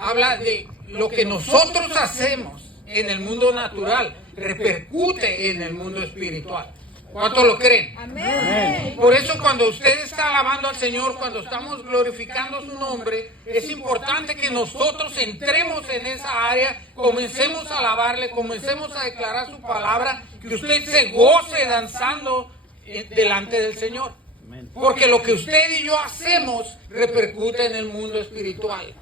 habla de lo que nosotros hacemos en el mundo natural, repercute en el mundo espiritual. ¿Cuántos lo creen? Amén. Por eso cuando usted está alabando al Señor, cuando estamos glorificando su nombre, es importante que nosotros entremos en esa área, comencemos a alabarle, comencemos a declarar su palabra, que usted se goce danzando delante del Señor. Porque lo que usted y yo hacemos repercute en el mundo espiritual.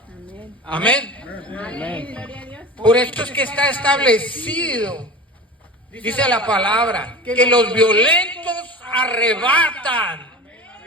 Amén. Amén. Por esto es que está establecido, dice la palabra, que los violentos arrebatan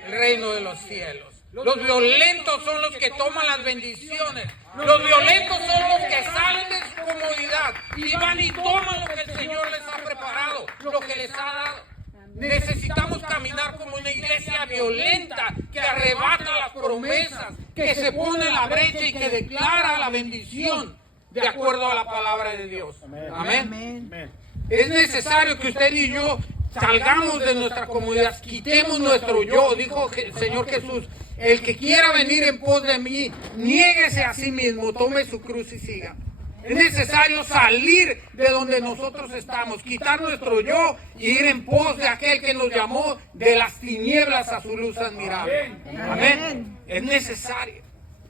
el reino de los cielos. Los violentos son los que toman las bendiciones. Los violentos son los que salen de su comodidad y van y toman lo que el Señor les ha preparado, lo que les ha dado. Necesitamos caminar como una iglesia violenta que arrebata las promesas, que se pone en la brecha y que declara la bendición de acuerdo a la palabra de Dios. Amén. Es necesario que usted y yo salgamos de nuestra comodidad, quitemos nuestro yo. Dijo el Señor Jesús: el que quiera venir en pos de mí, niéguese a sí mismo, tome su cruz y siga. Es necesario salir de donde nosotros estamos, quitar nuestro yo y ir en pos de aquel que nos llamó de las tinieblas a su luz admirable. Amén. Es necesario,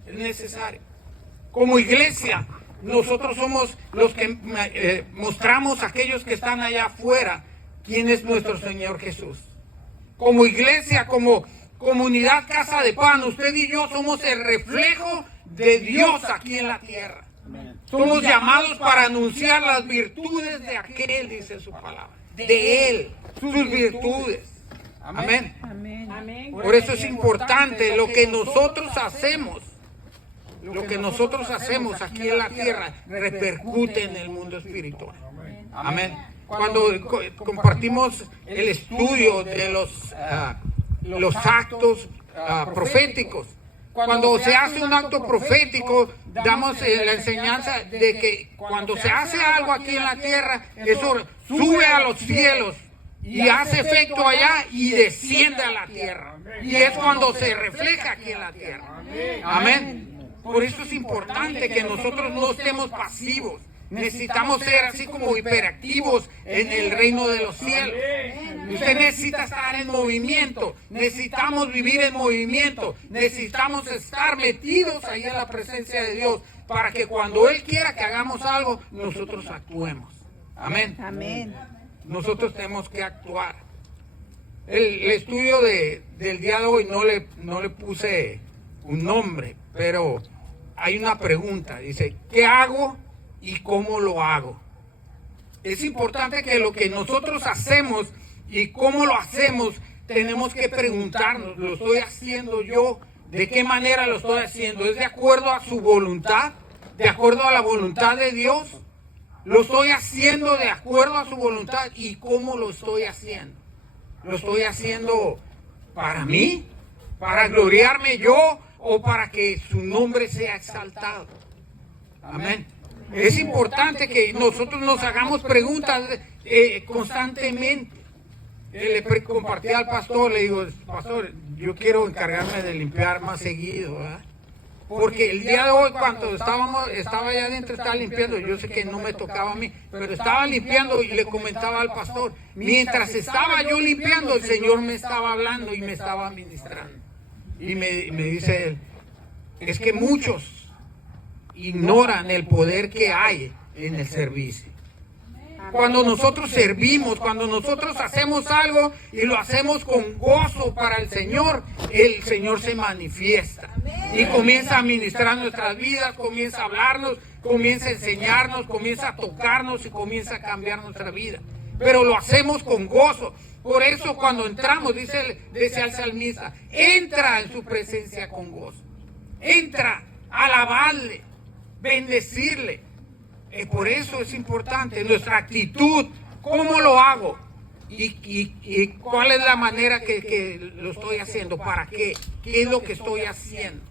es necesario. Como iglesia, nosotros somos los que mostramos a aquellos que están allá afuera quién es nuestro Señor Jesús. Como iglesia, como comunidad Casa de Pan, usted y yo somos el reflejo de Dios aquí en la tierra. Somos llamados para anunciar las virtudes de aquel, dice su palabra, de Él, sus virtudes. Amén. Amén. Por eso es importante lo que nosotros hacemos. Lo que nosotros hacemos aquí en la tierra repercute en el mundo espiritual. Amén. Cuando compartimos el estudio de los actos proféticos, cuando se hace un acto profético, damos la enseñanza de que cuando se hace algo aquí en la tierra, eso sube a los cielos y hace efecto allá y desciende a la tierra. Y es cuando se refleja aquí en la tierra. Amén. Por eso es importante que nosotros no estemos pasivos. Necesitamos ser así como hiperactivos en el reino de los cielos. Usted necesita estar en movimiento. Necesitamos vivir en movimiento. Necesitamos estar metidos ahí en la presencia de Dios para que cuando Él quiera que hagamos algo, nosotros actuemos. Amén. Amén. Nosotros tenemos que actuar. El estudio del día de hoy no le puse un nombre, pero hay una pregunta. Dice, ¿qué hago y cómo lo hago? Es importante que lo que nosotros hacemos y cómo lo hacemos, tenemos que preguntarnos, ¿lo estoy haciendo yo? ¿De qué manera lo estoy haciendo? ¿Es de acuerdo a su voluntad? ¿De acuerdo a la voluntad de Dios? ¿Lo estoy haciendo de acuerdo a su voluntad? ¿Y cómo lo estoy haciendo? ¿Lo estoy haciendo para mí? ¿Para gloriarme yo? ¿O para que su nombre sea exaltado? Amén. Es importante que nosotros nos hagamos preguntas constantemente. Le compartí al pastor, le digo, pastor, yo quiero encargarme de limpiar más seguido, ¿verdad? Porque el día de hoy cuando estaba allá adentro, estaba limpiando, yo sé que no me tocaba a mí, pero estaba limpiando y le comentaba al pastor, mientras estaba yo limpiando, el Señor me estaba hablando y me estaba ministrando. Y me dice él, es que muchos ignoran el poder que hay en el servicio. Cuando nosotros servimos, cuando nosotros hacemos algo y lo hacemos con gozo para el Señor se manifiesta y comienza a ministrar nuestras vidas, comienza a hablarnos, comienza a enseñarnos, comienza a tocarnos y comienza a cambiar nuestra vida. Pero lo hacemos con gozo. Por eso cuando entramos, dice al salmista, entra en su presencia con gozo. Entra a alabarle, bendecirle. Por eso es importante nuestra actitud. ¿Cómo lo hago? ¿Y cuál es la manera que lo estoy haciendo? ¿Para qué? ¿Qué es lo que estoy haciendo?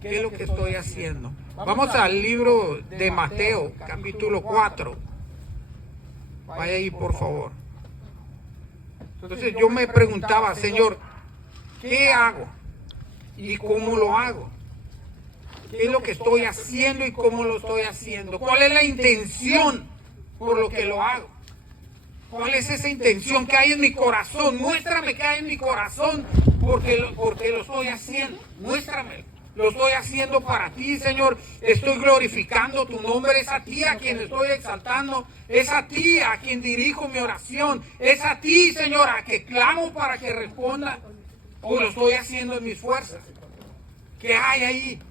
¿Qué es lo que estoy haciendo? Vamos al libro de Mateo, capítulo 4. Vaya ahí, por favor. Entonces yo me preguntaba, Señor, ¿qué hago? ¿Y cómo lo hago? qué es lo que estoy haciendo y cómo lo estoy haciendo. ¿Cuál es la intención por lo que lo hago? ¿Cuál es esa intención que hay en mi corazón? Muéstrame qué hay en mi corazón porque lo estoy haciendo. Muéstrame. Lo estoy haciendo para ti, Señor. Estoy glorificando tu nombre. Es a ti a quien estoy exaltando. Es a ti a quien dirijo mi oración. Es a ti, Señor, a que clamo para que responda. O lo estoy haciendo en mis fuerzas. ¿Qué hay ahí?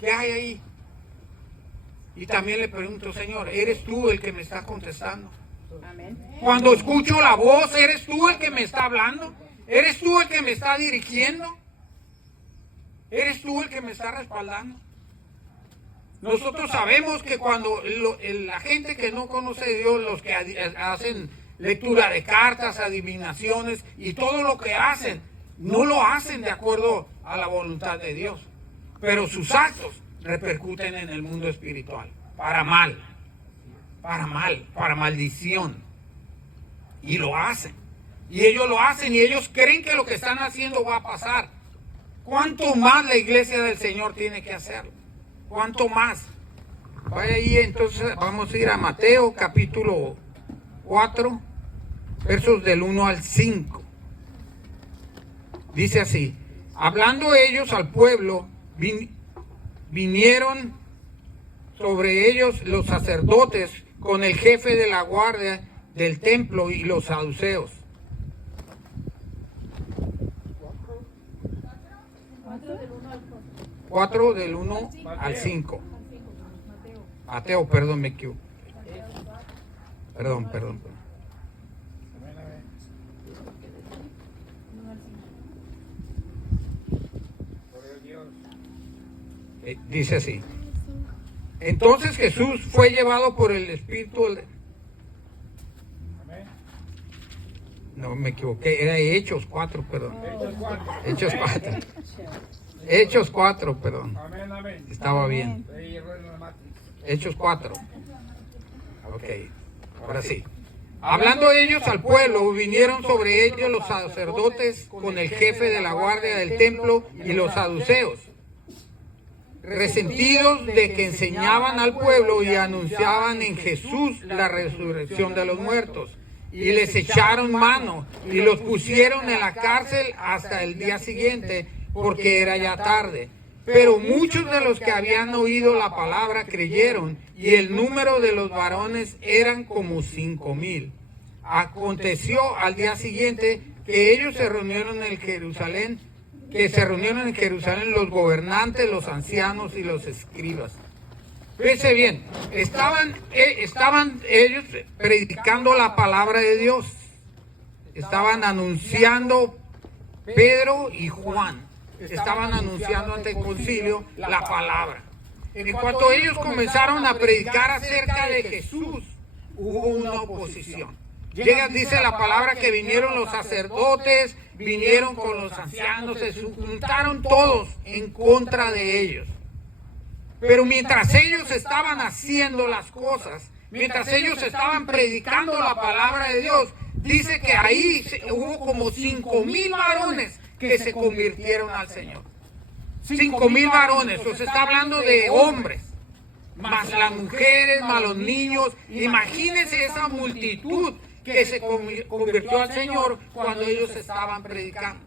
¿Qué hay ahí? Y también le pregunto, Señor, ¿eres tú el que me está contestando? Amén. Cuando escucho la voz, ¿eres tú el que me está hablando? ¿Eres tú el que me está dirigiendo? ¿Eres tú el que me está respaldando? Nosotros sabemos que cuando la gente que no conoce a Dios, los que hacen lectura de cartas, adivinaciones y todo lo que hacen, no lo hacen de acuerdo a la voluntad de Dios. Pero sus actos repercuten en el mundo espiritual, para mal, para maldición. Y lo hacen. Y ellos lo hacen y ellos creen que lo que están haciendo va a pasar. ¿Cuánto más la iglesia del Señor tiene que hacerlo? ¿Cuánto más? Vaya ahí, entonces vamos a ir a Mateo capítulo 4, versos del 1 al 5. Dice así: hablando ellos al pueblo, vinieron sobre ellos los sacerdotes con el jefe de la guardia del templo y los saduceos. 4 del 1 al 5. Mateo, perdón, me equivoco. Perdón. Dice así: entonces Jesús fue llevado por el Espíritu. No, me equivoqué, era Hechos 4, perdón. Hechos 4, perdón. Estaba bien. Hechos 4. Ok, ahora sí. Hablando ellos al pueblo, vinieron sobre ellos los sacerdotes con el jefe de la guardia del templo y los saduceos, resentidos de que enseñaban al pueblo y anunciaban en Jesús la resurrección de los muertos. Y les echaron mano y los pusieron en la cárcel hasta el día siguiente, porque era ya tarde. Pero muchos de los que habían oído la palabra creyeron, y el número de los varones eran como 5,000. Aconteció al día siguiente que ellos se reunieron en Jerusalén, los gobernantes, los ancianos y los escribas. Fíjense bien, estaban ellos predicando la palabra de Dios. Estaban anunciando, Pedro y Juan, estaban anunciando ante el concilio la palabra. En cuanto ellos comenzaron a predicar acerca de Jesús, hubo una oposición. Dice la palabra que vinieron los sacerdotes, vinieron con los ancianos, se juntaron todos en contra de ellos. Pero mientras ellos estaban haciendo las cosas, mientras ellos estaban predicando la palabra de Dios, dice que ahí hubo como 5,000 varones que se convirtieron al Señor. 5,000 varones, o se está hablando de hombres, más las mujeres, más los niños. Imagínense esa multitud que se convirtió al Señor cuando ellos estaban predicando.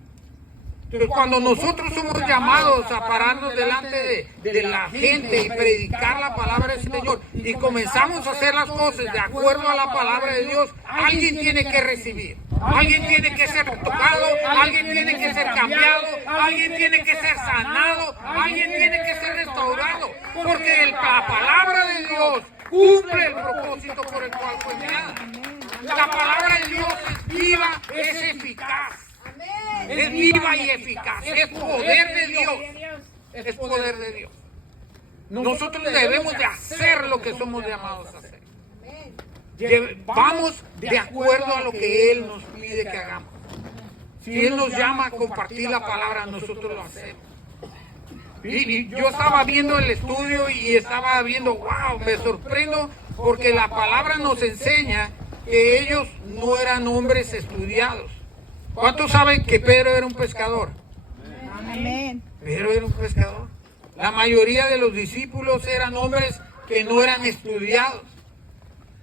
Entonces, cuando nosotros somos llamados a pararnos delante de la gente y predicar la palabra del Señor y comenzamos a hacer las cosas de acuerdo a la palabra de Dios, alguien tiene que recibir, alguien tiene que ser tocado, alguien tiene que ser cambiado, alguien tiene que ser sanado, alguien tiene que ser restaurado, porque la palabra de Dios cumple el propósito por el cual fue enviada. La palabra de Dios es viva, es eficaz. Es viva y eficaz, es poder de Dios, es poder de Dios. Nosotros debemos de hacer lo que somos llamados a hacer. Vamos de acuerdo a lo que Él nos pide que hagamos. Si Él nos llama a compartir la palabra, nosotros lo hacemos. Y yo estaba viendo el estudio y estaba viendo, wow, me sorprendo porque la palabra nos enseña que ellos no eran hombres estudiados. ¿Cuántos saben que Pedro era un pescador? Amén. Pedro era un pescador. La mayoría de los discípulos eran hombres que no eran estudiados.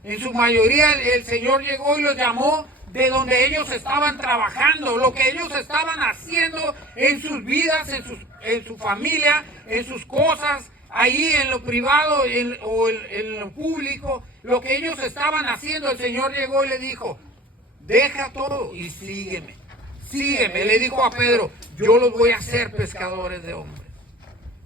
En su mayoría el Señor llegó y los llamó de donde ellos estaban trabajando, lo que ellos estaban haciendo en sus vidas, en su familia, en sus cosas, ahí en lo privado o en lo público, lo que ellos estaban haciendo. El Señor llegó y le dijo, deja todo y sígueme, sígueme. Le dijo a Pedro, yo los voy a hacer pescadores de hombres.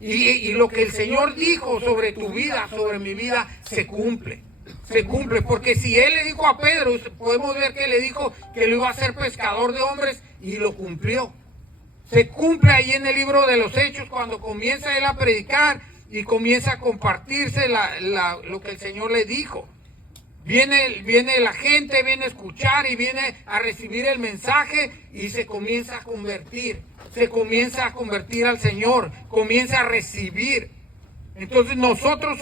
Y lo que el Señor dijo sobre tu vida, sobre mi vida, se cumple. Se cumple, porque si Él le dijo a Pedro, podemos ver que le dijo que lo iba a hacer pescador de hombres y lo cumplió. Se cumple ahí en el libro de los Hechos cuando comienza Él a predicar y comienza a compartirse lo que el Señor le dijo. Viene la gente, viene a escuchar y viene a recibir el mensaje y se comienza a convertir. Se comienza a convertir al Señor, comienza a recibir. Entonces nosotros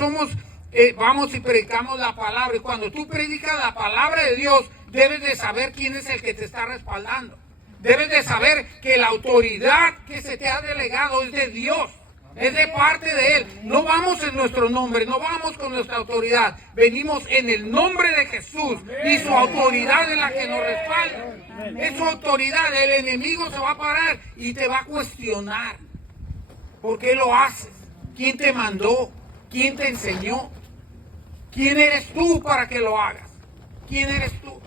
vamos y predicamos la palabra, y cuando tú predicas la palabra de Dios, debes de saber quién es el que te está respaldando. Debes de saber que la autoridad que se te ha delegado es de Dios, es de parte de Él. No vamos en nuestro nombre, no vamos con nuestra autoridad, venimos en el nombre de Jesús, y su autoridad es la que nos respalda. Es su autoridad. El enemigo se va a parar y te va a cuestionar. ¿Por qué lo haces? ¿Quién te mandó? ¿Quién te enseñó? ¿Quién eres tú para que lo hagas? ¿Quién eres tú?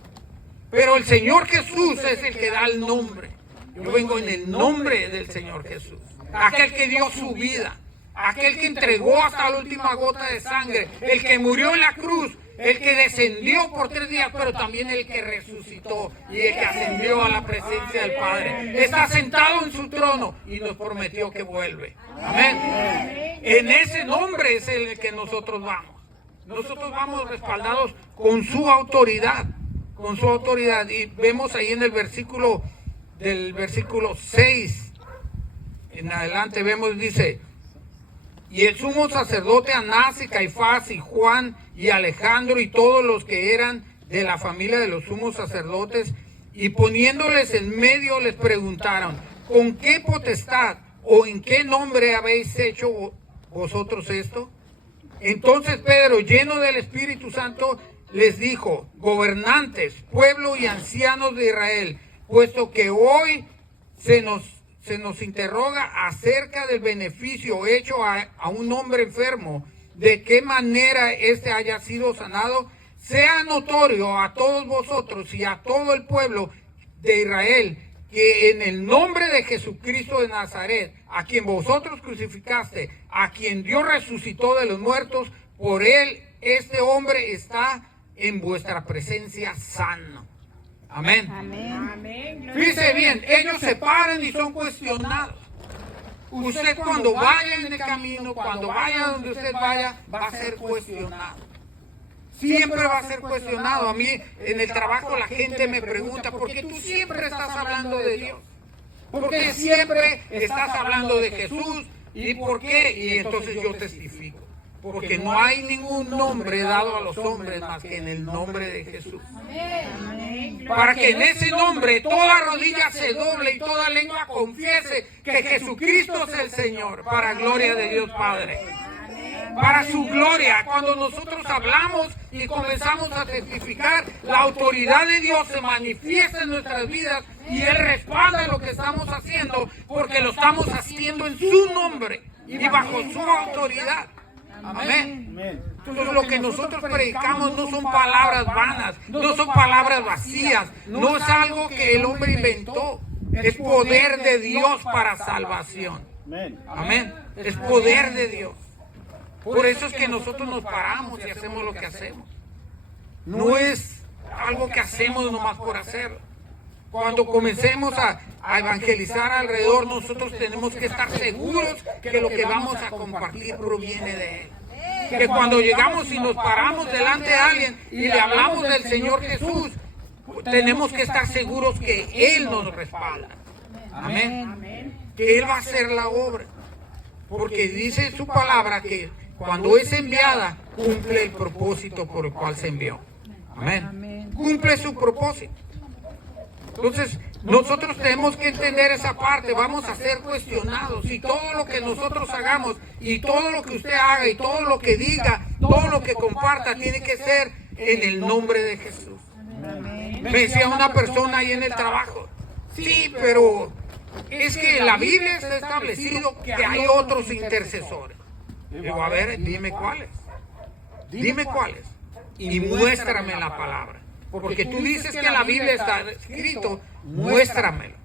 Pero el Señor Jesús es el que da el nombre. Yo vengo en el nombre del Señor Jesús. Aquel que dio su vida. Aquel que entregó hasta la última gota de sangre. El que murió en la cruz. El que descendió por 3 días, pero también el que resucitó y el que ascendió a la presencia del Padre. Está sentado en su trono y nos prometió que vuelve. Amén. En ese nombre es el que nosotros vamos. Nosotros vamos respaldados con su autoridad, con su autoridad. Y vemos ahí en el versículo 6 en adelante, dice, y el sumo sacerdote Anás y Caifás y Juan y Alejandro y todos los que eran de la familia de los sumos sacerdotes, y poniéndoles en medio les preguntaron, ¿con qué potestad o en qué nombre habéis hecho vosotros esto? Entonces Pedro, lleno del Espíritu Santo, les dijo, gobernantes, pueblo y ancianos de Israel, puesto que hoy se nos interroga acerca del beneficio hecho a un hombre enfermo, de qué manera éste haya sido sanado, sea notorio a todos vosotros y a todo el pueblo de Israel, que en el nombre de Jesucristo de Nazaret, a quien vosotros crucificaste, a quien Dios resucitó de los muertos, por él este hombre está en vuestra presencia sano. Amén. Amén. Fíjese bien, ellos se paran y son cuestionados. Usted cuando vaya en el camino, cuando vaya donde usted vaya, va a ser cuestionado. Siempre va a ser cuestionado. A mí en el trabajo la gente me pregunta, ¿por qué tú siempre estás hablando de Dios? ¿Por qué siempre estás hablando de Jesús? ¿Y por qué? Y entonces yo testifico. Porque no hay ningún nombre dado a los hombres más que en el nombre de Jesús. Para que en ese nombre toda rodilla se doble y toda lengua confiese que Jesucristo es el Señor, para gloria de Dios Padre. Para su gloria, cuando nosotros hablamos y comenzamos a testificar, la autoridad de Dios se manifiesta en nuestras vidas y Él respalda lo que estamos haciendo, porque lo estamos haciendo en su nombre y bajo su autoridad. Amén. Entonces lo que nosotros predicamos no son palabras vanas, no son palabras vacías, no es algo que el hombre inventó, es poder de Dios para salvación. Amén. Es poder de Dios. Por eso es que nosotros nos paramos y hacemos lo que hacemos. No es algo que hacemos nomás por hacerlo. Cuando comencemos a evangelizar alrededor, nosotros tenemos que estar seguros que lo que vamos a compartir proviene de Él. Que cuando llegamos y nos paramos delante de alguien y le hablamos del Señor Jesús, tenemos que estar seguros que Él nos respalda. Amén. Que Él va a hacer la obra. Porque dice su palabra que cuando es enviada, cumple el propósito por el cual se envió. Amén. Cumple su propósito. Entonces, Nosotros tenemos que entender esa parte, vamos a ser cuestionados y todo lo que nosotros hagamos y todo lo que usted haga y todo lo que diga, todo lo que comparta tiene que ser en el nombre de Jesús. Me decía una persona ahí en el trabajo, sí, pero es que en la Biblia está establecido que hay otros intercesores. Digo, a ver, dime cuáles. Dime cuáles. Y muéstrame la palabra. Porque tú dices que en la Biblia está escrito, muéstramelo.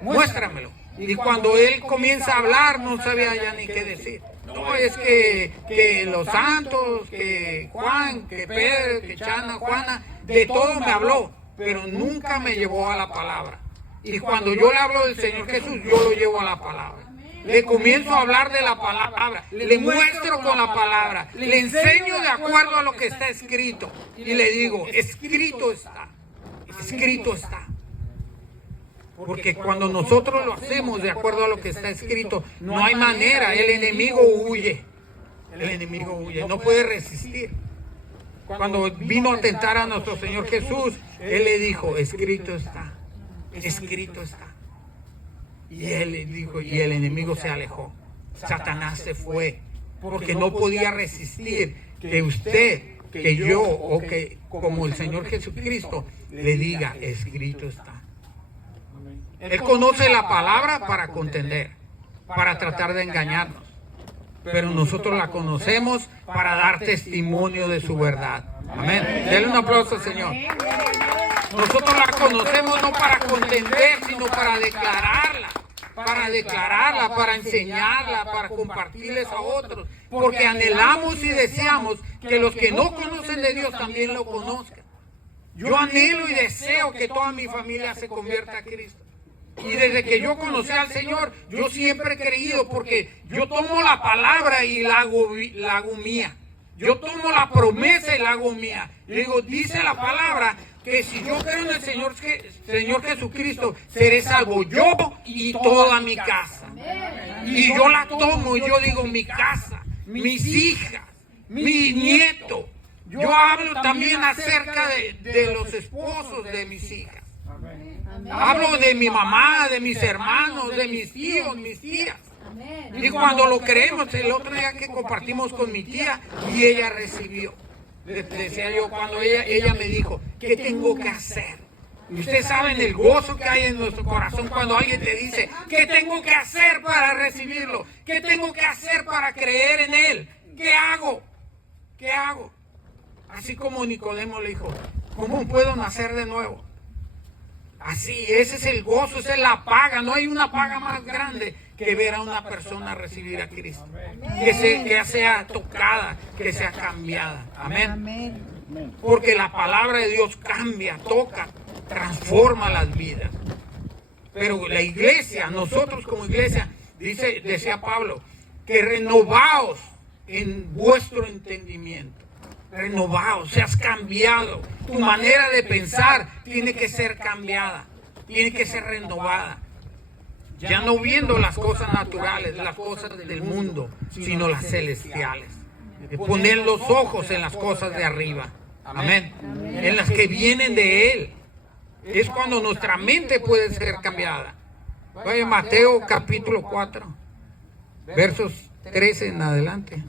Muéstramelo. Y cuando él comienza a hablar, no sabía ya ni qué decir. No, es que los santos, que Juan, que Pedro, que Chana, Juana, de todo me habló, pero nunca me llevó a la palabra. Y cuando yo le hablo del Señor Jesús, yo lo llevo a la palabra. Le comienzo a hablar de la palabra, le muestro con la palabra, le enseño de acuerdo a lo que está escrito. Y le digo, escrito está, escrito está. Porque cuando nosotros lo hacemos de acuerdo a lo que está escrito, no hay manera, el enemigo huye. El enemigo huye, no puede resistir. Cuando vino a tentar a nuestro Señor Jesús, Él le dijo, escrito está, escrito está. Y Él le dijo, y el enemigo se alejó. Satanás se fue, porque no podía resistir que usted, que yo, o que como el Señor Jesucristo, le diga, escrito está. Él conoce la palabra para contender, para tratar de engañarnos. Pero nosotros la conocemos para dar testimonio de su verdad. Amén. Denle un aplauso al Señor. Nosotros la conocemos no para contender, sino para declararla. Para declararla, para enseñarla, para compartirles a otros. Porque anhelamos y deseamos que los que no conocen de Dios también lo conozcan. Yo anhelo y deseo que toda mi familia se convierta a Cristo. Y desde que yo conocí al Señor, yo siempre he creído, porque yo tomo la palabra y la hago mía. Yo tomo la promesa y la hago mía. Y digo, dice la palabra que si yo creo en el Señor Jesucristo, seré salvo yo y toda mi casa. Y yo la tomo y yo digo, mi casa, mis hijas, mis nietos. Yo hablo también acerca de los esposos de mis hijas. Hablo de mi mamá, de mis hermanos, de mis tíos, mis tías. Y cuando lo creemos, el otro día que compartimos con mi tía y ella recibió. Decía yo, cuando ella me dijo, ¿qué tengo que hacer? Y ustedes saben el gozo que hay en nuestro corazón cuando alguien te dice, ¿qué tengo que hacer para recibirlo? ¿Qué tengo que hacer para creer en Él? ¿Qué hago? ¿Qué hago? Así como Nicodemo le dijo, ¿cómo puedo nacer de nuevo? Así, ese es el gozo, esa es la paga. No hay una paga más grande que ver a una persona recibir a Cristo. Que sea tocada, que sea cambiada. Amén. Porque la palabra de Dios cambia, toca, transforma las vidas. Pero la iglesia, nosotros como iglesia, decía Pablo, que renovaos en vuestro entendimiento. Renovaos, seas cambiado. Tu manera de pensar tiene que ser cambiada, tiene que ser renovada. Ya no viendo las cosas naturales, las cosas del mundo, sino las celestiales. De poner los ojos en las cosas de arriba. Amén. En las que vienen de Él. Es cuando nuestra mente puede ser cambiada. Vaya Mateo capítulo 4, versos 13 en adelante.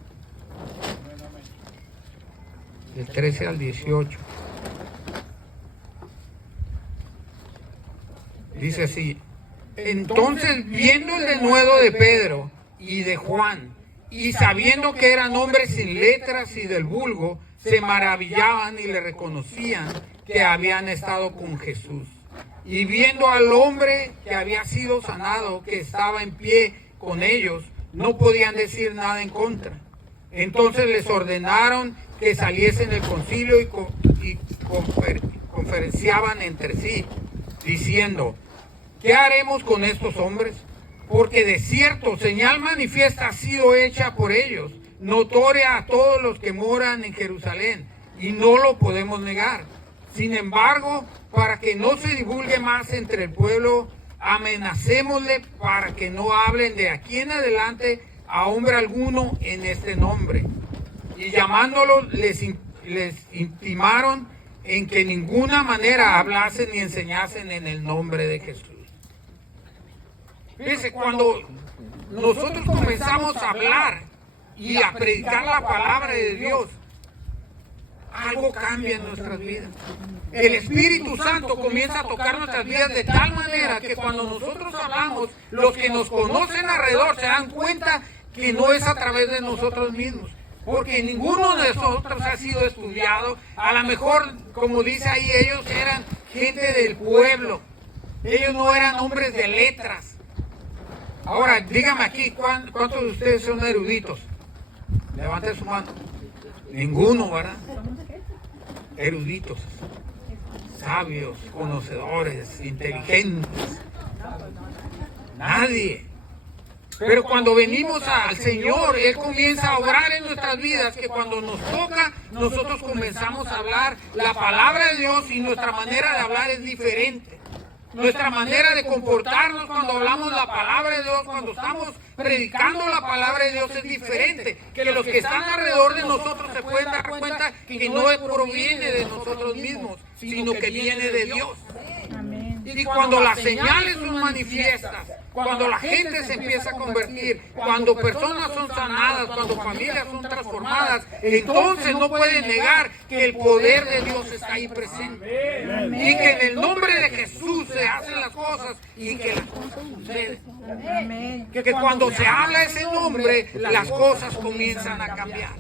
Del 13 al 18. Dice así. Entonces, viendo el denuedo de Pedro y de Juan, y sabiendo que eran hombres sin letras y del vulgo, se maravillaban y le reconocían que habían estado con Jesús. Y viendo al hombre que había sido sanado, que estaba en pie con ellos, no podían decir nada en contra. Entonces les ordenaron que saliesen del concilio y conferenciaban entre sí, diciendo, ¿qué haremos con estos hombres? Porque de cierto, señal manifiesta ha sido hecha por ellos, notoria a todos los que moran en Jerusalén, y no lo podemos negar. Sin embargo, para que no se divulgue más entre el pueblo, amenacémosle para que no hablen de aquí en adelante a hombre alguno en este nombre. Y llamándolos les intimaron en que ninguna manera hablasen ni enseñasen en el nombre de Jesús. Fíjense, cuando nosotros comenzamos a hablar y a predicar la palabra de Dios, algo cambia en nuestras vidas. El Espíritu Santo comienza a tocar nuestras vidas de tal manera que cuando nosotros hablamos, los que nos conocen alrededor se dan cuenta que no es a través de nosotros mismos. Porque ninguno de nosotros ha sido estudiado. A lo mejor, como dice ahí, ellos eran gente del pueblo. Ellos no eran hombres de letras. Ahora, dígame aquí, ¿cuántos de ustedes son eruditos? Levanten su mano. Ninguno, ¿verdad? Eruditos, sabios, conocedores, inteligentes. Nadie. Pero cuando venimos al Señor, Él comienza a obrar en nuestras vidas, que cuando nos toca, nosotros comenzamos a hablar la palabra de Dios y nuestra manera de hablar es diferente. Nuestra manera de comportarnos cuando hablamos la palabra de Dios, cuando estamos predicando la palabra de Dios es diferente. Que los que están alrededor de nosotros se pueden dar cuenta que no proviene de nosotros mismos, sino que viene de Dios. Y cuando las señales son manifiestas, cuando la gente se empieza a convertir, cuando personas son sanadas, cuando familias son transformadas, entonces no pueden negar que el poder de Dios está ahí presente. Y que en el nombre de Jesús se hacen las cosas y que las cosas suceden. Que cuando se habla ese nombre, las cosas comienzan a cambiar.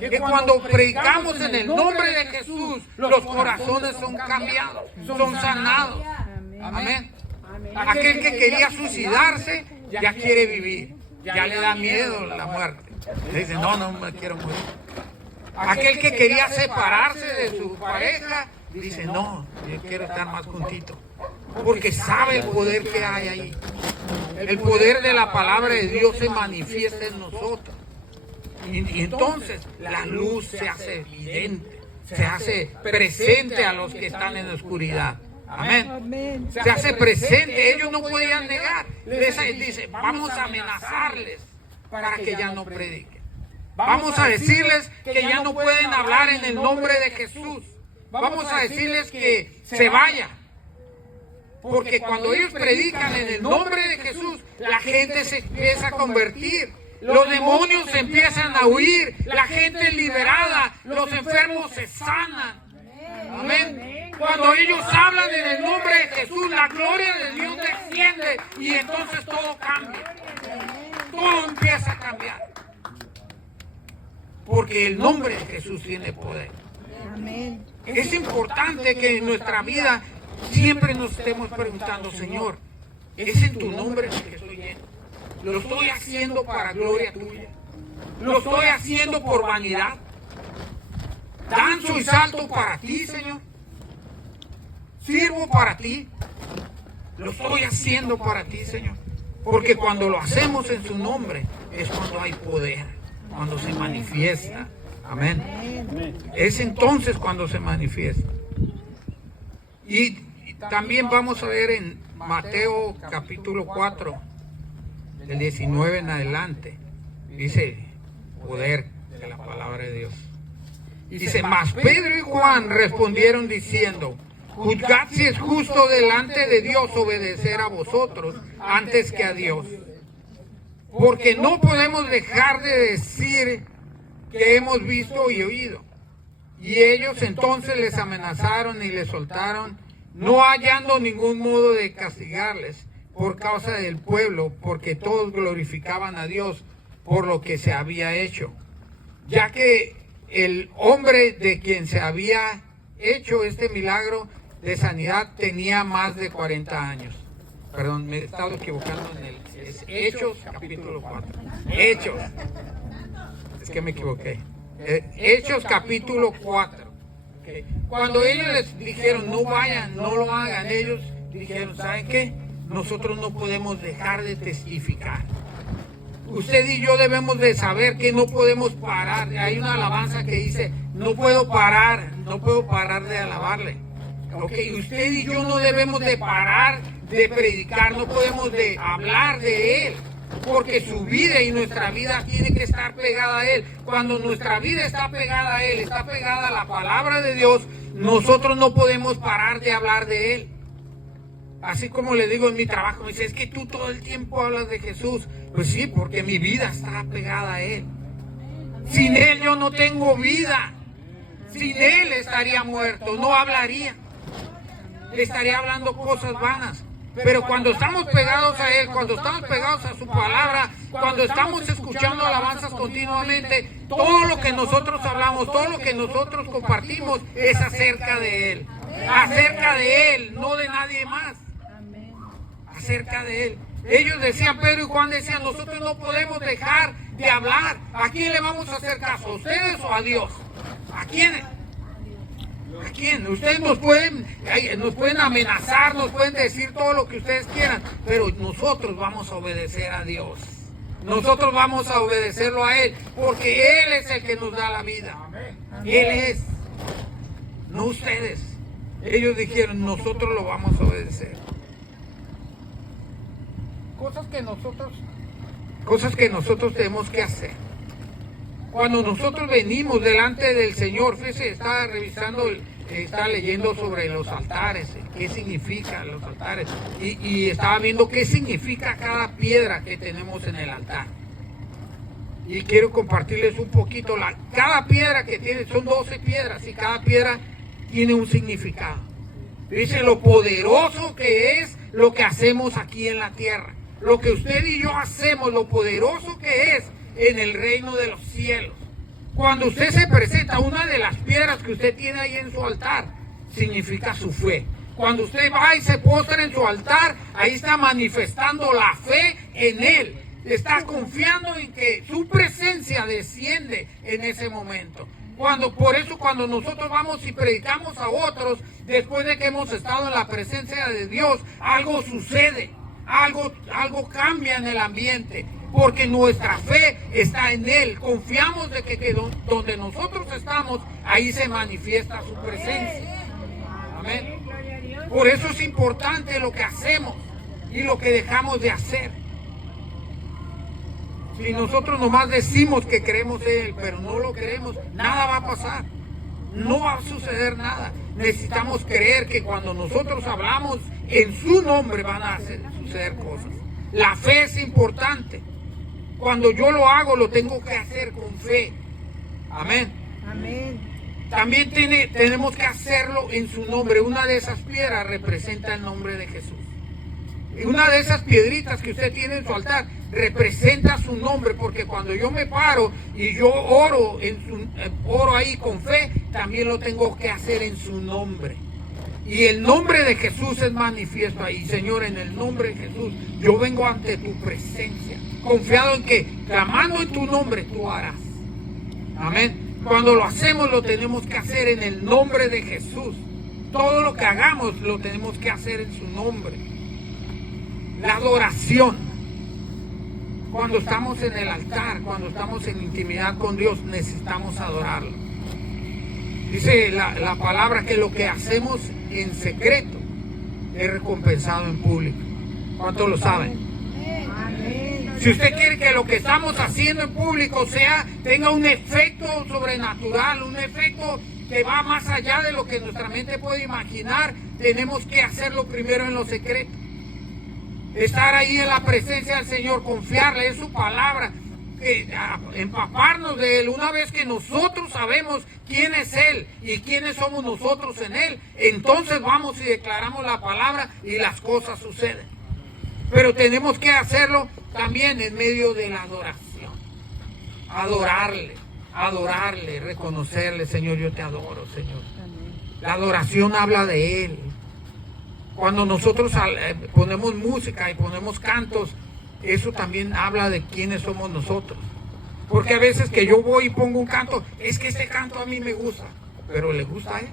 Que cuando predicamos en el nombre de Jesús, los corazones son cambiados, son sanados. Amén. Aquel que quería suicidarse, ya quiere vivir. Ya le da miedo la muerte. Dice, no me quiero morir. Aquel que quería separarse de su pareja, dice, no, yo quiero estar más juntito. Porque sabe el poder que hay ahí. El poder de la palabra de Dios se manifiesta en nosotros. Y entonces la luz se hace evidente, se hace presente a los que están en la oscuridad. Amén. Se hace presente, ellos no podían negar. Dice, vamos a amenazarles para que ya no prediquen. Vamos a decirles que ya no pueden hablar en el nombre de Jesús. Vamos a decirles que se vayan. Porque cuando ellos predican en el nombre de Jesús, la gente se empieza a convertir. Los demonios empiezan a huir, la gente es liberada, los enfermos se sanan. Amén. Cuando ellos hablan en el nombre de Jesús, la gloria de Dios desciende y entonces todo cambia. Todo empieza a cambiar. Porque el nombre de Jesús tiene poder. Amén. Es importante que en nuestra vida siempre nos estemos preguntando, Señor, ¿es en tu nombre que estoy lleno? ¿Lo estoy haciendo para gloria tuya? ¿Lo estoy haciendo por vanidad? ¿Danzo y salto para ti, Señor? ¿Sirvo para ti? Lo estoy haciendo para ti, Señor. Porque cuando lo hacemos en su nombre es cuando hay poder, cuando se manifiesta. Amén. Es entonces cuando se manifiesta. Y también vamos a ver en Mateo capítulo 4, del 19 en adelante. Dice poder de la palabra de Dios. Dice, mas Pedro y Juan respondieron diciendo, juzgad si es justo delante de Dios obedecer a vosotros antes que a Dios. Porque no podemos dejar de decir que hemos visto y oído. Y ellos entonces les amenazaron y les soltaron, no hallando ningún modo de castigarles por causa del pueblo, porque todos glorificaban a Dios por lo que se había hecho. Ya que el hombre de quien se había hecho este milagro de sanidad tenía más de 40 años. Perdón, me he estado equivocando en es Hechos capítulo 4. Hechos. Es que me equivoqué. Hechos capítulo 4. Okay. Cuando ellos les dijeron no vayan, no lo hagan, ellos dijeron, ¿saben qué? Nosotros no podemos dejar de testificar. Usted y yo debemos de saber que no podemos parar. Hay una alabanza que dice, no puedo parar de alabarle. Okay. Usted y yo no debemos de parar de predicar, no podemos de hablar de Él. porque su vida y nuestra vida tiene que estar pegada a Él. Cuando nuestra vida está pegada a Él, está pegada a la palabra de Dios, nosotros no podemos parar de hablar de Él. Así como le digo en mi trabajo, me dice, es que tú todo el tiempo hablas de Jesús. Pues sí, porque mi vida está pegada a Él. Sin Él yo no tengo vida. Sin Él estaría muerto, no hablaría. Estaría hablando cosas vanas. Pero cuando estamos pegados a Él, cuando estamos pegados a su palabra, cuando estamos escuchando alabanzas continuamente, todo lo que nosotros hablamos, todo lo que nosotros compartimos es acerca de Él. Acerca de Él, no de nadie más. Acerca de Él. Ellos decían, Pedro y Juan decían, nosotros no podemos dejar de hablar. ¿A quién le vamos a hacer caso? ¿A ustedes o a Dios? ¿A quién? ¿A quién? Ustedes nos pueden amenazar, nos pueden decir todo lo que ustedes quieran, pero nosotros vamos a obedecer a Dios. Nosotros vamos a obedecerlo a Él, porque Él es el que nos da la vida. Él es, no ustedes. Ellos dijeron, nosotros lo vamos a obedecer. Cosas que nosotros tenemos que hacer. Cuando nosotros venimos delante del Señor, fíjese, estaba revisando, estaba leyendo sobre los altares, qué significan los altares, y estaba viendo qué significa cada piedra que tenemos en el altar. Y quiero compartirles un poquito, cada piedra que tiene, son 12 piedras, y cada piedra tiene un significado. Dice lo poderoso que es lo que hacemos aquí en la tierra. Lo que usted y yo hacemos, lo poderoso que es en el reino de los cielos. Cuando usted se presenta, una de las piedras que usted tiene ahí en su altar significa su fe. Cuando usted va y se postra en su altar, ahí está manifestando la fe en Él. Está confiando en que su presencia desciende en ese momento. Por eso cuando nosotros vamos y predicamos a otros, después de que hemos estado en la presencia de Dios, algo sucede. Algo cambia en el ambiente, porque nuestra fe está en Él. Confiamos de que donde nosotros estamos, ahí se manifiesta su presencia. Amén. Por eso es importante lo que hacemos y lo que dejamos de hacer. Si nosotros nomás decimos que creemos en Él, pero no lo creemos, nada va a pasar. No va a suceder nada. Necesitamos creer que cuando nosotros hablamos en su nombre van a suceder cosas. La fe es importante. Cuando yo lo hago, lo tengo que hacer con fe. Amén. Amén. También tenemos que hacerlo en su nombre. Una de esas piedras representa el nombre de Jesús. Y una de esas piedritas que usted tiene en su altar representa su nombre, porque cuando yo me paro y yo oro ahí con fe, también lo tengo que hacer en su nombre. Y el nombre de Jesús es manifiesto ahí. Señor, en el nombre de Jesús, yo vengo ante tu presencia, confiado en que, clamando en tu nombre, tú harás. Amén. Cuando lo hacemos, lo tenemos que hacer en el nombre de Jesús. Todo lo que hagamos, lo tenemos que hacer en su nombre. La adoración. Cuando estamos en el altar, cuando estamos en intimidad con Dios, necesitamos adorarlo. Dice la palabra que lo que hacemos en secreto es recompensado en público. ¿Cuántos lo saben? Si usted quiere que lo que estamos haciendo en público tenga un efecto sobrenatural, un efecto que va más allá de lo que nuestra mente puede imaginar, tenemos que hacerlo primero en lo secreto. Estar ahí en la presencia del Señor, confiarle en su palabra, empaparnos de Él. Una vez que nosotros sabemos quién es Él y quiénes somos nosotros en Él, entonces vamos y declaramos la palabra y las cosas suceden. Pero tenemos que hacerlo también en medio de la adoración. Adorarle, reconocerle, Señor, yo te adoro, Señor. La adoración habla de Él. Cuando nosotros ponemos música y ponemos cantos, eso también habla de quiénes somos nosotros. Porque a veces que yo voy y pongo un canto, es que este canto a mí me gusta, pero ¿le gusta a Él?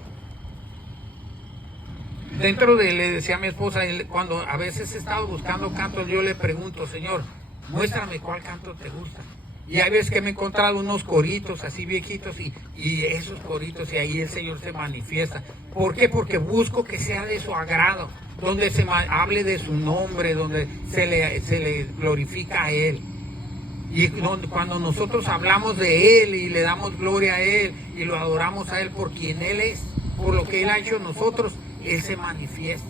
Le decía a mi esposa, cuando a veces he estado buscando cantos, yo le pregunto, Señor, muéstrame cuál canto te gusta. Y hay veces que me he encontrado unos coritos así viejitos y esos coritos y ahí el Señor se manifiesta. ¿Por qué? Porque busco que sea de su agrado, donde se hable de su nombre, donde se le glorifica a Él. Y cuando nosotros hablamos de Él y le damos gloria a Él y lo adoramos a Él por quien Él es, por lo que Él ha hecho en nosotros, Él se manifiesta.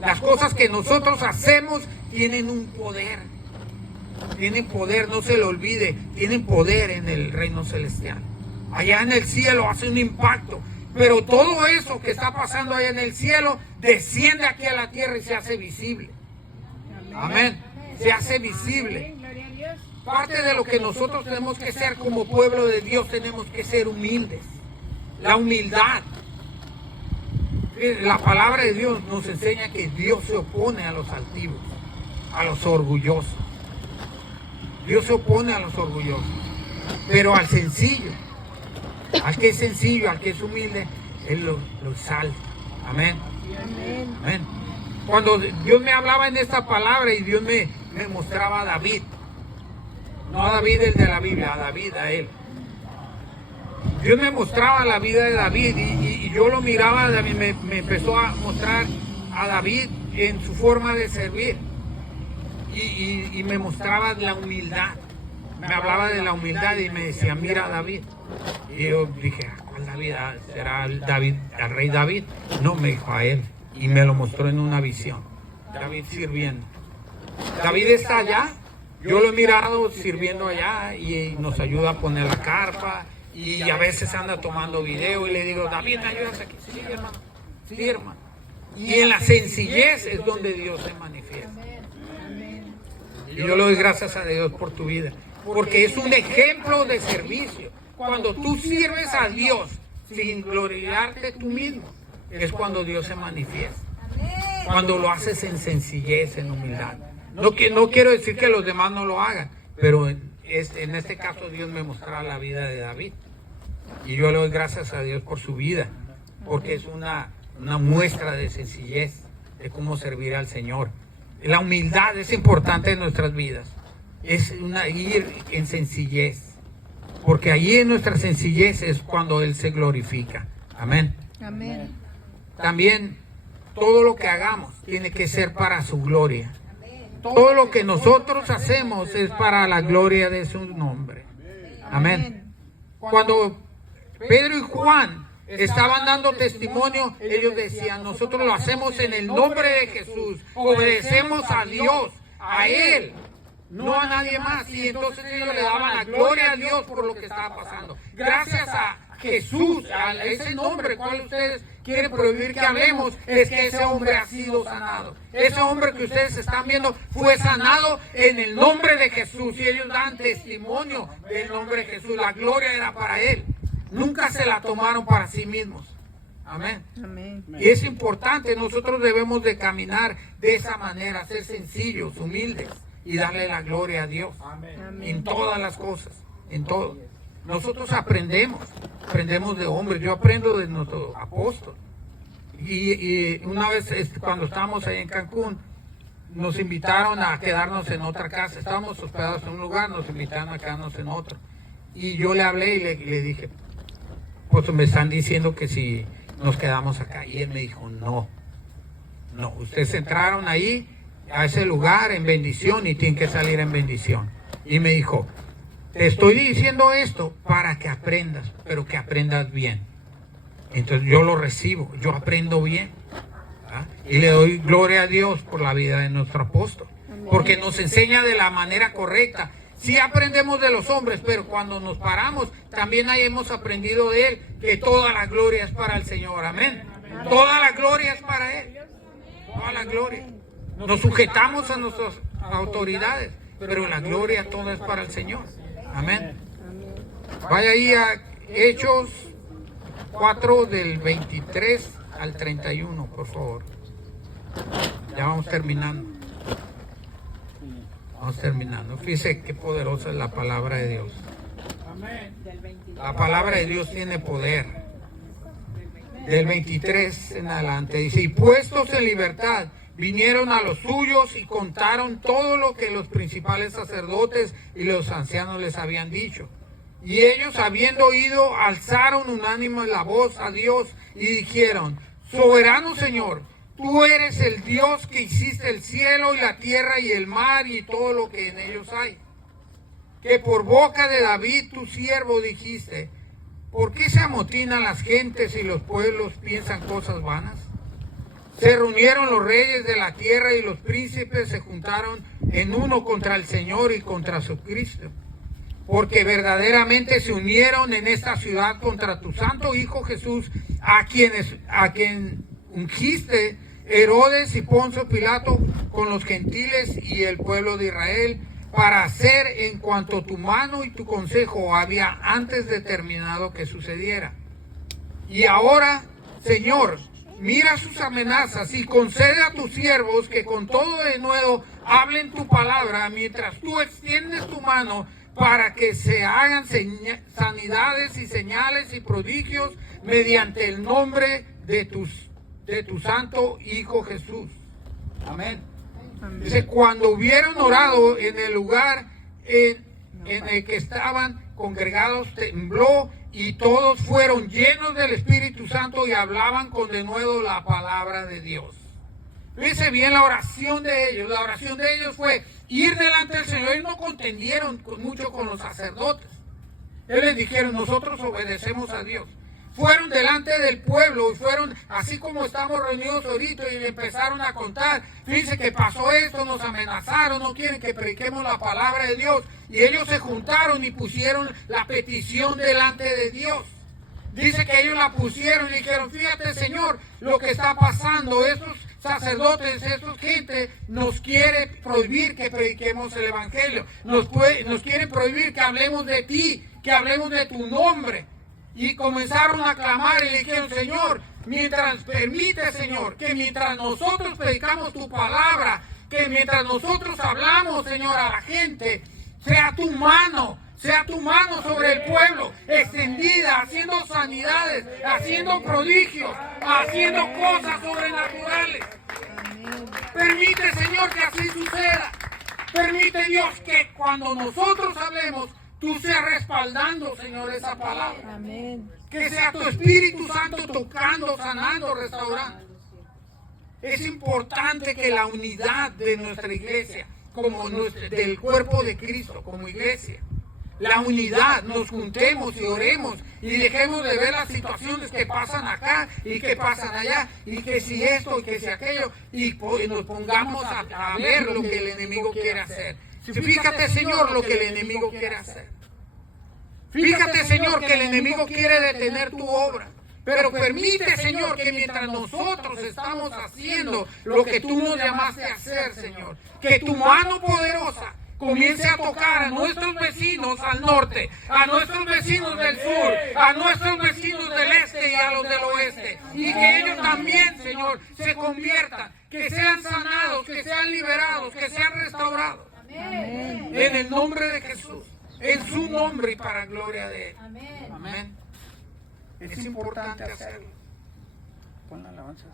Las cosas que nosotros hacemos tienen un poder. Tienen poder, no se lo olvide, tienen poder en el reino celestial. Allá en el cielo hace un impacto, pero todo eso que está pasando allá en el cielo desciende aquí a la tierra y se hace visible. Amén. Se hace visible. Gloria a Dios. Parte de lo que nosotros tenemos que ser como pueblo de Dios, tenemos que ser humildes. La humildad. La palabra de Dios nos enseña que Dios se opone a los altivos, a los orgullosos. Dios se opone a los orgullosos, pero al sencillo, al que es sencillo, al que es humilde, Él lo exalta. Amén. Amén. Cuando Dios me hablaba en esta palabra y Dios me mostraba a David, no a David el de la Biblia, a David, a él. Dios me mostraba la vida de David y yo lo miraba a David, me empezó a mostrar a David en su forma de servir. Y me mostraba la humildad, me hablaba de la humildad y me decía, mira David. Y yo dije, ¿cuál David? ¿Será David, el rey David? No, me dijo a él y me lo mostró en una visión. David sirviendo. David está allá, yo lo he mirado sirviendo allá y nos ayuda a poner la carpa y a veces anda tomando video y le digo, David, ¿me ayudas aquí? Sí, hermano. Sí, hermano. Y en la sencillez es donde Dios se manifiesta. Y yo le doy gracias a Dios por tu vida, porque es un ejemplo de servicio. Cuando tú sirves a Dios sin gloriarte tú mismo, es cuando Dios se manifiesta. Cuando lo haces en sencillez, en humildad. No quiero decir que los demás no lo hagan, pero en este caso Dios me mostraba la vida de David. Y yo le doy gracias a Dios por su vida, porque es una muestra de sencillez, de cómo servir al Señor. La humildad es importante en nuestras vidas. Es ir en sencillez. Porque allí en nuestra sencillez es cuando Él se glorifica. Amén. Amén. También todo lo que hagamos tiene que ser para su gloria. Todo lo que nosotros hacemos es para la gloria de su nombre. Amén. Cuando Pedro y Juan estaban dando testimonio, ellos decían, nosotros lo hacemos en el nombre de Jesús, obedecemos a Dios, a Él, no a nadie más. Y entonces ellos le daban la gloria a Dios por lo que estaba pasando. Gracias a Jesús, a ese nombre, cual ustedes quieren prohibir que hablemos, es que ese hombre ha sido sanado. Ese hombre que ustedes están viendo fue sanado en el nombre de Jesús y ellos dan testimonio del nombre de Jesús. La gloria era para Él. Nunca se la tomaron para sí mismos. Amén. Amén. Y es importante, nosotros debemos de caminar de esa manera, ser sencillos, humildes y darle la gloria a Dios. Amén. En todas las cosas, en todo. Nosotros aprendemos de hombres, yo aprendo de nuestro apóstol. Y una vez cuando estábamos ahí en Cancún, nos invitaron a quedarnos en otra casa. Estábamos hospedados en un lugar, nos invitaron a quedarnos en otro. Y yo le hablé y le dije, pues me están diciendo que si nos quedamos acá. Y él me dijo, no, ustedes entraron ahí a ese lugar en bendición y tienen que salir en bendición. Y me dijo, te estoy diciendo esto para que aprendas, pero que aprendas bien. Entonces yo lo recibo, yo aprendo bien. ¿Ah? Y le doy gloria a Dios por la vida de nuestro apóstol, porque nos enseña de la manera correcta. Sí aprendemos de los hombres, pero cuando nos paramos, también ahí hemos aprendido de Él que toda la gloria es para el Señor. Amén. Toda la gloria es para Él. Toda la gloria. Nos sujetamos a nuestras autoridades, pero la gloria toda es para el Señor. Amén. Vaya ahí a Hechos 4 del 23 al 31, por favor. Ya vamos terminando. Vamos terminando. Fíjese qué poderosa es la palabra de Dios. La palabra de Dios tiene poder. Del 23 en adelante dice, y puestos en libertad, vinieron a los suyos y contaron todo lo que los principales sacerdotes y los ancianos les habían dicho. Y ellos, habiendo oído, alzaron unánime la voz a Dios y dijeron: Soberano Señor, tú eres el Dios que hiciste el cielo y la tierra y el mar y todo lo que en ellos hay. Que por boca de David tu siervo dijiste: ¿por qué se amotinan las gentes y los pueblos piensan cosas vanas? Se reunieron los reyes de la tierra y los príncipes se juntaron en uno contra el Señor y contra su Cristo. Porque verdaderamente se unieron en esta ciudad contra tu santo Hijo Jesús, a quien ungiste Herodes y Poncio Pilato con los gentiles y el pueblo de Israel, para hacer en cuanto tu mano y tu consejo había antes determinado que sucediera. Y ahora, Señor, mira sus amenazas y concede a tus siervos que con todo denuedo hablen tu palabra, mientras tú extiendes tu mano para que se hagan sanidades y señales y prodigios mediante el nombre de tu santo Hijo Jesús. Amén. Dice: cuando hubieron orado en el lugar en el que estaban congregados, tembló y todos fueron llenos del Espíritu Santo y hablaban con denuedo la palabra de Dios. Fíjense bien la oración de ellos. La oración de ellos fue ir delante del Señor. Ellos no contendieron mucho con los sacerdotes. Ellos les dijeron: nosotros obedecemos a Dios. Fueron delante del pueblo y fueron así como estamos reunidos ahorita y empezaron a contar. Fíjense que pasó esto, nos amenazaron, no quieren que prediquemos la palabra de Dios. Y ellos se juntaron y pusieron la petición delante de Dios. Dice que ellos la pusieron y dijeron: fíjate, Señor, lo que está pasando. Esos sacerdotes, esa gente nos quiere prohibir que prediquemos el Evangelio. Nos quieren prohibir que hablemos de ti, que hablemos de tu nombre. Y comenzaron a clamar y le dijeron: Señor, permite, Señor, que mientras nosotros predicamos tu palabra, que mientras nosotros hablamos, Señor, a la gente, sea tu mano sobre el pueblo, extendida, haciendo sanidades, haciendo prodigios, haciendo cosas sobrenaturales. Permite, Señor, que así suceda. Permite, Dios, que cuando nosotros hablemos, tú seas respaldando, Señor, esa palabra. Amén. Que sea tu Espíritu Santo tocando, sanando, restaurando. Es importante que la unidad de nuestra iglesia, del cuerpo de Cristo, como iglesia, la unidad, nos juntemos y oremos y dejemos de ver las situaciones que pasan acá y que pasan allá, y que si esto y que si aquello, y nos pongamos a ver lo que el enemigo quiere hacer. Fíjate, Señor, lo que el enemigo quiere hacer. Fíjate, Señor, que el enemigo quiere detener tu obra. Pero permite, Señor, que mientras nosotros estamos haciendo lo que tú nos llamaste a hacer, Señor, que tu mano poderosa comience a tocar a nuestros vecinos al norte, a nuestros vecinos del sur, a nuestros vecinos del este y a los del oeste. Y que ellos también, Señor, se conviertan, que sean sanados, que sean liberados, que sean restaurados. Amén. En el nombre de Jesús, en su nombre y para gloria de Él. Amén. Amén. Es importante hacerlo. Pon la alabanza.